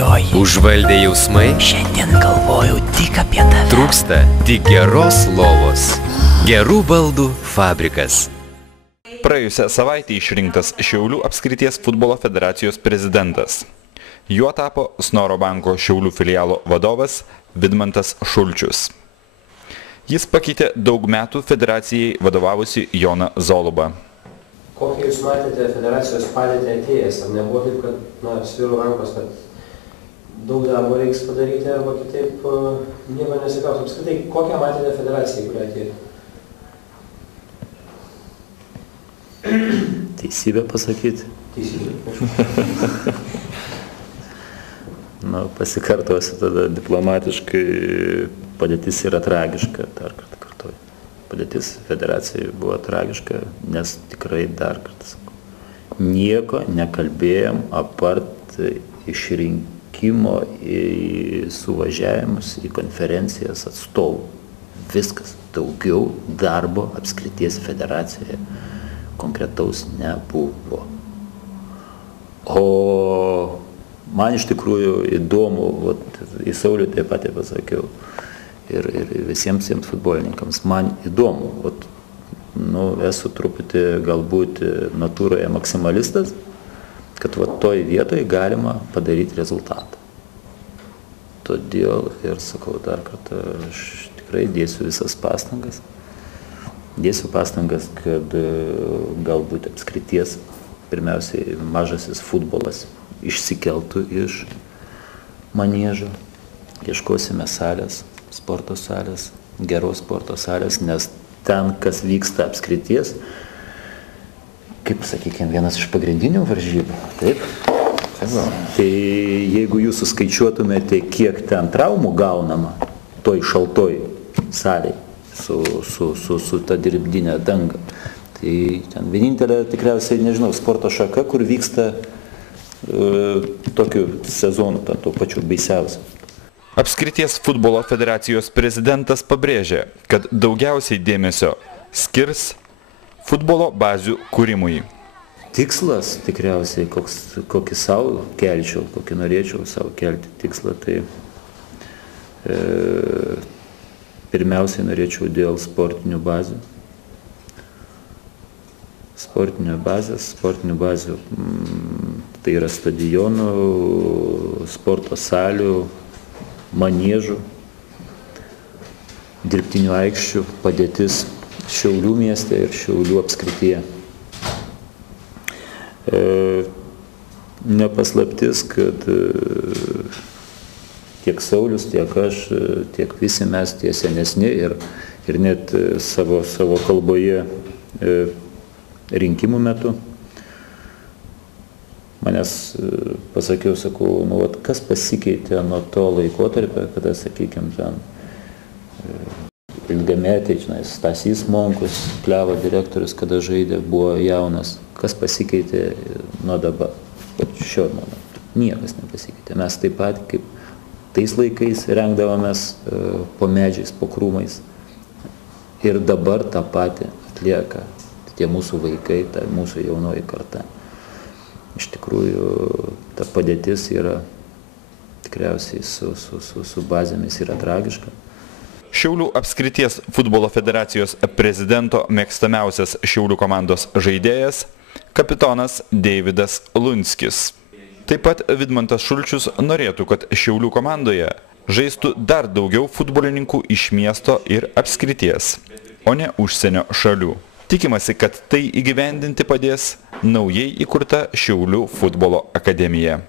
brangioji. Užvaldė jausmai? Šiandien galvojau tik apie tave. Trūksta tik geros lovos. Gerų baldų fabrikas. Praėjusią savaitę išrinktas Šiaulių apskrities futbolo federacijos prezidentas. Juo tapo Snoro banko Šiaulių filialo vadovas Vidmantas Šulčius. Jis pakeitė daug metų federacijai vadovavusi Joną Zolubą. Kokią jūs matėte federacijos padėtį atėjęs? Ar nebuvo taip, kad svyro rankos, kad daug darbo reiks padaryti, arba kitaip nieko nesikaus? Apskritai, kokią matėte federaciją, kurią atėjo? Teisybę pasakyti. Teisybę. Pasikartosiu tada diplomatiškai, padėtis yra tragiška, dar kartą kartuoju. Padėtis federacijai buvo tragiška, nes tikrai dar kartą sakau. Nieko nekalbėjom apart išrinkimo į suvažiavimus, į konferencijas atstovų. Viskas. Daugiau darbo apskrities federacijoje konkretaus nebuvo. O man iš tikrųjų įdomu, į Saulių taip pat pasakiau, ir visiems futbolininkams, man įdomu, esu truputį galbūt natūroje maksimalistas, kad toj vietoje galima padaryti rezultatą. Todėl ir sakau dar kartą, aš tikrai dėsiu visas pastangas. Dėsiu pastangas, kad galbūt apskrities, pirmiausiai mažasis futbolas, išsikeltų iš maniežo. Ieškosime salės, sporto salės, geros sporto salės, nes ten, kas vyksta apskrities, kaip, sakykime, vienas iš pagrindinių varžybų, taip? Tai jeigu jūs suskaičiuotumėte, kiek ten traumų gaunama, toj šaltoj salėj, su ta dirbdinė danga. Tai ten vienintelė, tikriausiai, nežinau, sporto šaka, kur vyksta tokiu sezonu, tuo pačiu baisiausiu. Apskrities futbolo federacijos prezidentas pabrėžė, kad daugiausiai dėmesio skirs futbolo bazių kūrimui. Tikslas, tikriausiai, kokį savo kelčiau, kokį norėčiau savo kelti tikslą, tai pirmiausiai norėčiau dėl sportinių bazių. Sportinių bazių, tai yra stadionų, sporto salių, maniežų, dirbtinių aikščių padėtis Šiaulių mieste ir Šiaulių apskrityje. Nepaslaptis, kad tiek Saulius, tiek aš, tiek visi mes tie senesni ir net savo kalboje rinkimų metu manęs pasakiau, sakau, kas pasikeitė nuo to laikotarpio, kada, sakykime, ten ilgametiai, Stasys Monkus, Klevo direktorius, kada žaidė, buvo jaunas, kas pasikeitė nuo dabar, šio momento. Niekas nepasikeitė. Mes taip pat, kaip tais laikais rengdavomės po medžiais, po krūmais. Ir dabar tą patį atlieka tie mūsų vaikai, ta mūsų jaunoji karta. Iš tikrųjų, ta padėtis yra tikriausiai su bazėmis yra tragiška. Šiaulių apskrities futbolo federacijos prezidento mėgstamiausias Šiaulių komandos žaidėjas kapitonas Deividas Lunskis. Taip pat Vidmantas Šulčius norėtų, kad Šiaulių komandoje žaistų dar daugiau futbolininkų iš miesto ir apskrities, o ne užsienio šalių. Tikimasi, kad tai įgyvendinti padės naujai įkurta Šiaulių futbolo akademija.